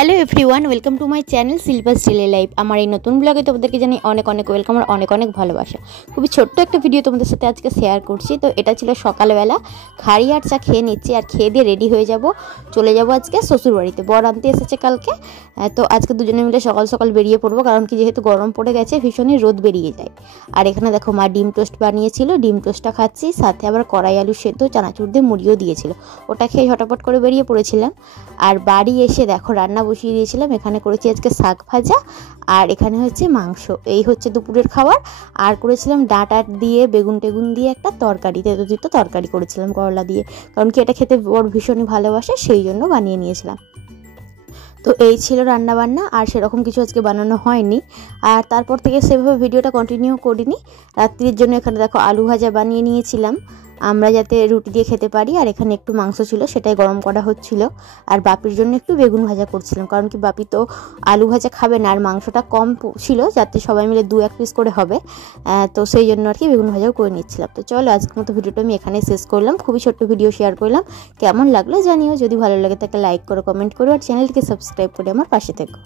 Hello everyone, welcome to my channel Shilpa's daily life. আমার এই নতুন ব্লগে তোমাদেরকে জানাই অনেক অনেক ওয়েলকাম আর অনেক অনেক ভালোবাসা। খুবই ছোট্ট একটা ভিডিও তোমাদের সাথে আজকে শেয়ার করছি। তো এটা ছিল সকালবেলা, খাড়ি আর চা খেয়ে নিচ্ছি আর খেয়ে দিয়ে রেডি হয়ে চলে যাব আজকে শ্বশুরবাড়িতে। বর আনতে এসেছে কালকে, তো আজকে দুজনে মিলে সকাল সকাল বেরিয়ে পড়বো, কারণ কি যেহেতু গরম পড়ে গেছে ভীষণই রোদ বেরিয়ে যায়। আর এখানে দেখো মা ডিম টোস্ট বানিয়েছিল, ডিম টোস্টটা খাচ্ছি, সাথে আবার কড়াই আলু সেদ্ধ চানাচুর দিয়ে মুড়িও দিয়েছিল, ওটা খেয়ে ঝটাপট করে বেরিয়ে পড়েছিলাম। আর বাড়ি এসে দেখো রান্না বসিয়ে দিয়েছিলাম। এখানে করেছি আজকে শাক ভাজা আর এখানে হচ্ছে মাংস, এই হচ্ছে দুপুরের খাবার। আর করেছিলাম ডাঁটা দিয়ে বেগুন টেগুন দিয়ে একটা তরকারি, তেতো তরকারি করেছিলাম করলা দিয়ে, কারণ কি এটা খেতে বড় ভীষণই ভালোবাসে, সেই জন্য বানিয়ে নিয়েছিলাম। তো এই ছিল রান্না বান্না, আর সেরকম কিছু আজকে বানানো হয়নি। আর তারপর থেকে সেভাবে ভিডিওটা কন্টিনিউ করিনি। রাত্রির জন্য এখানে দেখো আলু ভাজা বানিয়ে নিয়েছিলাম, আমরা যাতে রুটি দিয়ে খেতে পারি। আর এখানে একটু মাংস ছিল, সেটাই গরম করা হচ্ছিল। আর বাপির জন্য একটু বেগুন ভাজা করছিলাম, কারণ কি বাপি তো আলু ভাজা খাবে না, আর মাংসটা কম ছিল, যাতে সবাই মিলে 2-1 পিস করে হবে। তো সেই জন্য আর কি বেগুন ভাজাও করে নিচ্ছিলাম। তো চলো আজকের মতো ভিডিওটা আমি এখানেই শেষ করলাম। খুবই ছোট্ট ভিডিও শেয়ার করলাম, কেমন লাগলো জানিও। যদি ভালো লাগে তাকে লাইক করো, কমেন্ট করো, আর চ্যানেলটিকে সাবস্ক্রাইব করে আমার পাশে থেকো।